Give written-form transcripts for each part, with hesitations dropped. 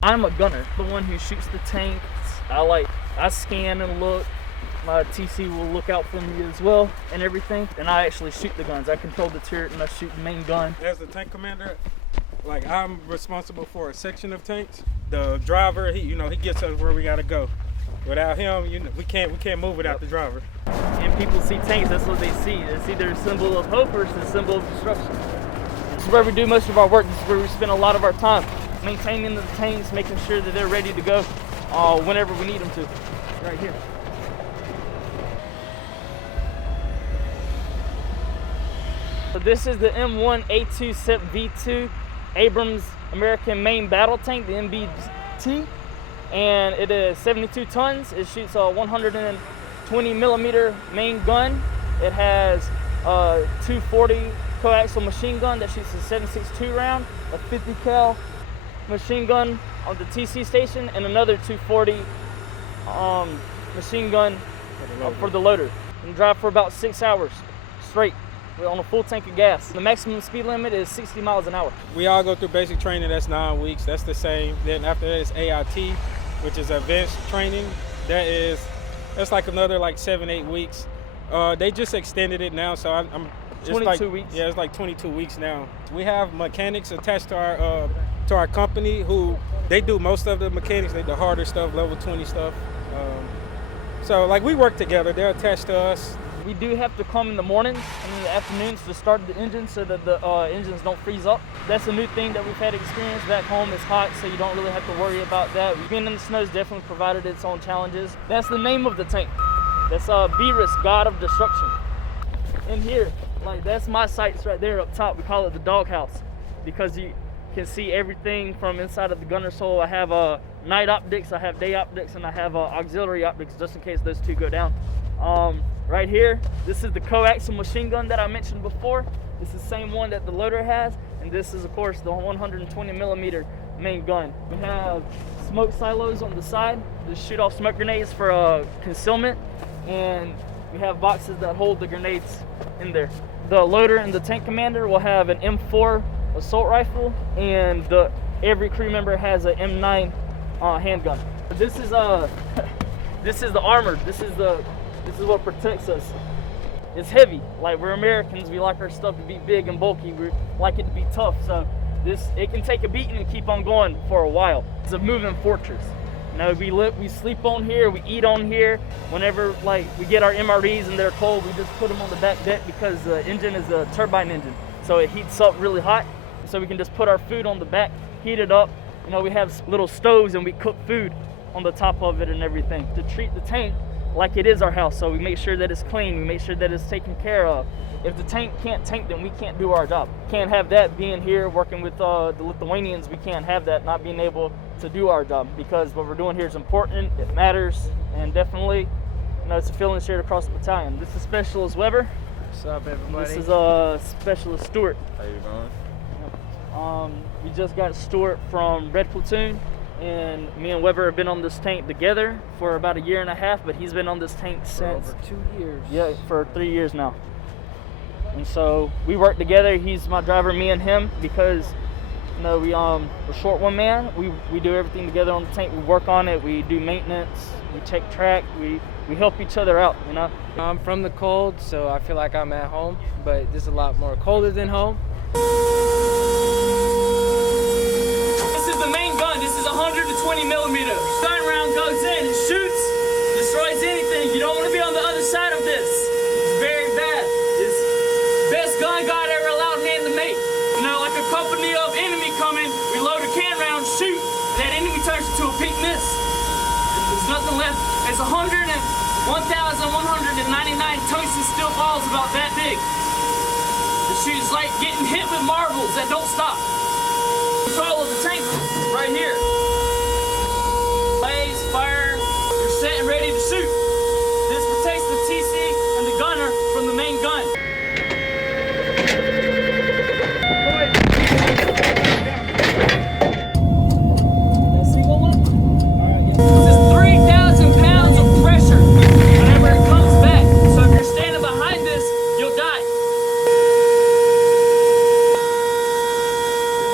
I'm a gunner, the one who shoots the tanks. I scan and look. My TC will look out for me as well and everything. And I actually shoot the guns. I control the turret and I shoot the main gun. As the tank commander, like I'm responsible for a section of tanks. The driver, he gets us where we gotta go. Without him, we can't move without the driver. And people see tanks, that's what they see. It's either a symbol of hope or it's a symbol of destruction. This is where we do most of our work. This is where we spend a lot of our time. Maintaining the tanks, making sure that they're ready to go whenever we need them to. Right here. So this is the M1A1 V2 Abrams American main battle tank, the MBT, and it is 72 tons. It shoots a 120 millimeter main gun. It has a 240 coaxial machine gun that shoots a 7.62 round, a 50 cal machine gun on the TC station, and another 240 machine gun for the loader. And drive for about 6 hours straight on a full tank of gas. The maximum speed limit is 60 miles an hour. We all go through basic training, that's 9 weeks, that's the same. Then after that is AIT, which is advanced training. That's like another 7-8 weeks. They just extended it now, so I'm 22 weeks. Yeah, it's like 22 weeks now. We have mechanics attached to our company who they do most of the mechanics, the harder stuff, level 20 stuff. So we work together. They're attached to us. We do have to come in the mornings and in the afternoons to start the engine so that the engines don't freeze up. That's a new thing that we've had experience. Back home it's hot, so you don't really have to worry about that. Being in the snow has definitely provided its own challenges. That's the name of the tank. That's Beerus, God of Destruction. In here, that's my sights right there up top. We call it the doghouse because you can see everything from inside of the gunner's hole. I have night optics, I have day optics, and I have auxiliary optics just in case those two go down. Right here, this is the coaxial machine gun that I mentioned before. This is the same one that the loader has, and this is of course the 120 millimeter main gun. We have smoke silos on the side to shoot off smoke grenades for concealment, and we have boxes that hold the grenades in there. The loader and the tank commander will have an M4 assault rifle, and every crew member has an M9 handgun. This is the armor. This is what protects us. It's heavy. We're Americans, we like our stuff to be big and bulky. We like it to be tough. So it can take a beating and keep on going for a while. It's a moving fortress. We sleep on here, we eat on here. Whenever we get our MREs and they're cold, we just put them on the back deck because the engine is a turbine engine. So it heats up really hot. So we can just put our food on the back, heat it up. We have little stoves and we cook food on the top of it and everything to treat the tank like it is our house. So we make sure that it's clean, we make sure that it's taken care of. If the tank can't tank, then we can't do our job. Can't have that being here working with the Lithuanians. We can't have that not being able to do our job, because what we're doing here is important, it matters, and definitely it's a feeling shared across the battalion. This is Specialist Weber. What's up, everybody? This is Specialist Stewart. How you doing? We just got Stewart from Red Platoon, and me and Weber have been on this tank together for about 1.5 years, but he's been on this tank since over 2 years. Yeah, for 3 years now. And so we work together. He's my driver, me and him, because we're short one man. We do everything together on the tank. We work on it. We do maintenance. We check track. We help each other out. I'm from the cold, so I feel like I'm at home, but this is a lot more colder than home. This is the main gun. This is 120 millimeter. Gun round goes in, it shoots, destroys anything. You don't want to be on the other side of this. It's very bad. It's best gun God ever allowed man to make. Like a company of enemy coming, we load a can round, shoot. That enemy turns into a pink mist. There's nothing left. It's 1,199 tungsten steel balls about that big. The shoot is like getting hit with marbles that don't stop. Control of the tank right here. Blaze, fire, you're set and ready to shoot. This protects the TC and the gunner from the main gun. This is 3,000 pounds of pressure whenever it comes back. So if you're standing behind this, you'll die.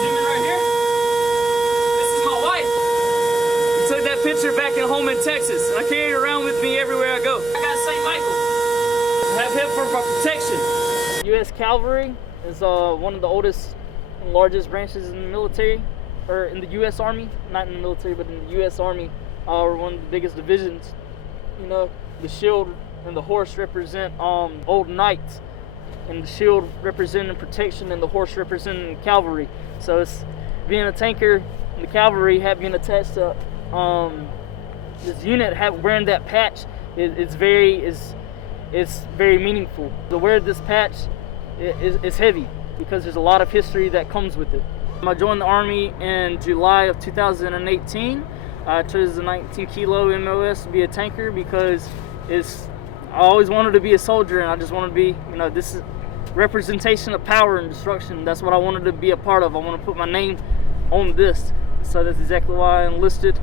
Zoom in right here. This is my wife. that picture back at home in Texas. I carry it around with me everywhere I go. I got St. Michael. I have him for protection. U.S. Cavalry is one of the oldest and largest branches in the military, or in the U.S. Army, not in the military, but in the U.S. Army. We're one of the biggest divisions. You know, the shield and the horse represent old knights, and the shield representing protection and the horse representing cavalry. So it's being a tanker and the cavalry being attached to this unit, wearing that patch it's very meaningful. The wear of this patch is heavy because there's a lot of history that comes with it. I joined the Army in July of 2018. I chose the 19 kilo MOS to be a tanker because I always wanted to be a soldier, and I just wanted to be, this is representation of power and destruction. That's what I wanted to be a part of. I want to put my name on this. So that's exactly why I enlisted.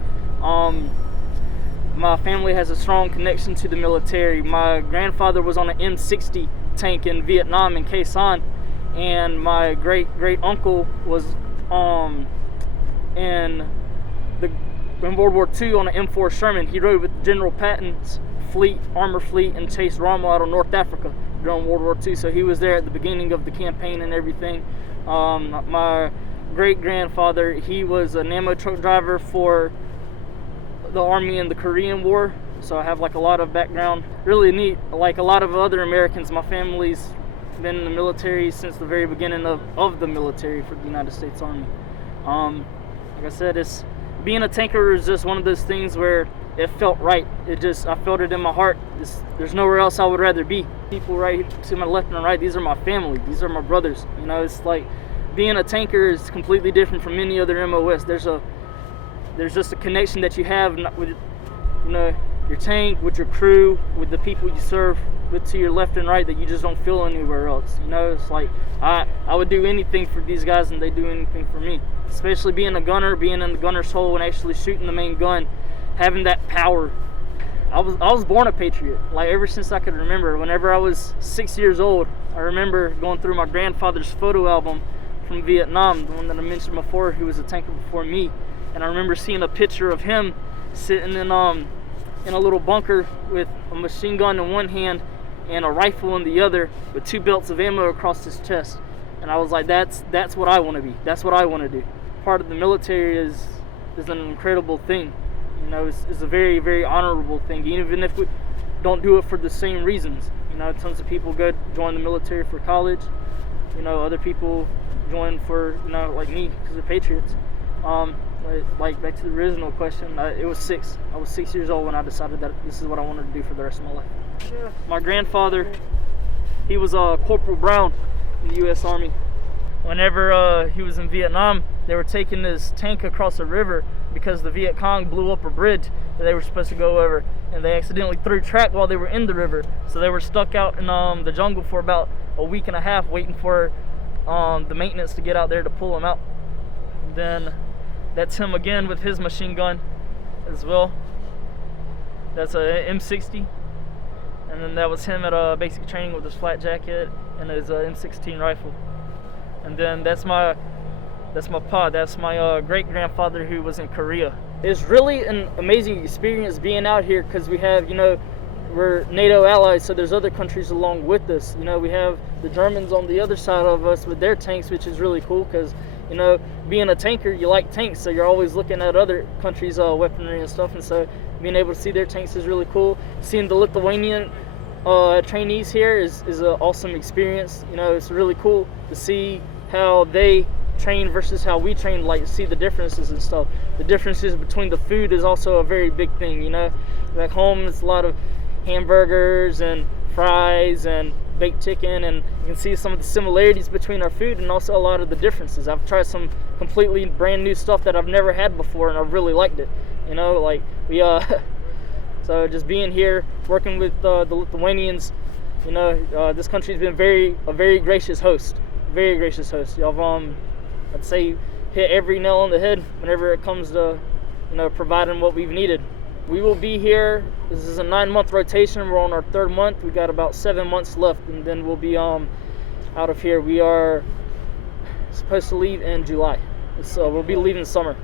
My family has a strong connection to the military. My grandfather was on an M60 tank in Vietnam in Khe Sanh, and my great uncle was in World War II on an M4 Sherman. He rode with General Patton's armor fleet, and chased Rommel out of North Africa during World War II. So he was there at the beginning of the campaign and everything. My great grandfather, he was an ammo truck driver for the Army in the Korean War. So I have a lot of background. Really neat. Like a lot of other Americans, my family's been in the military since the very beginning of the military for the United States Army. Like I said, being a tanker is just one of those things where it felt right. I felt it in my heart. There's nowhere else I would rather be. People right to my left and right, these are my family. These are my brothers. It's like being a tanker is completely different from any other MOS. There's just a connection that you have with, your tank, with your crew, with the people you serve with to your left and right that you just don't feel anywhere else. It's like I would do anything for these guys, and they do anything for me. Especially being a gunner, being in the gunner's hole and actually shooting the main gun, having that power. I was born a patriot. Ever since I could remember. Whenever I was 6 years old, I remember going through my grandfather's photo album from Vietnam, the one that I mentioned before, who was a tanker before me. And I remember seeing a picture of him sitting in a little bunker with a machine gun in one hand and a rifle in the other, with 2 belts of ammo across his chest. And I was like, that's what I want to be. That's what I want to do. Part of the military is an incredible thing. It's a very, very honorable thing, even if we don't do it for the same reasons. Tons of people join the military for college. Other people join for, like me, because they're patriots. Back to the original question, I was 6 years old when I decided that this is what I wanted to do for the rest of my life. Yeah. My grandfather, he was Corporal Brown in the U.S. Army. Whenever he was in Vietnam, they were taking this tank across a river because the Viet Cong blew up a bridge that they were supposed to go over, and they accidentally threw track while they were in the river. So they were stuck out in the jungle for about a week and a half waiting for the maintenance to get out there to pull them out. And then that's him again with his machine gun as well. That's a M60. And then that was him at basic training with his flat jacket and his M16 rifle. And then that's my great grandfather who was in Korea. It's really an amazing experience being out here because we have, we're NATO allies, so there's other countries along with us. We have the Germans on the other side of us with their tanks, which is really cool because, being a tanker, you like tanks, so you're always looking at other countries' weaponry and stuff, and so being able to see their tanks is really cool. Seeing the Lithuanian trainees here is an awesome experience. It's really cool to see how they train versus how we train, see the differences and stuff. The differences between the food is also a very big thing. Back home it's a lot of hamburgers and fries and baked chicken, and you can see some of the similarities between our food and also a lot of the differences. I've tried some completely brand new stuff that I've never had before, and I've really liked it. So just being here, working with the Lithuanians, this country's been a very gracious host. Very gracious host. Y'all I'd say hit every nail on the head whenever it comes to providing what we've needed. We will be here. This is a 9-month rotation. We're on our 3rd month. We got about 7 months left, and then we'll be out of here. We are supposed to leave in July, so we'll be leaving summer.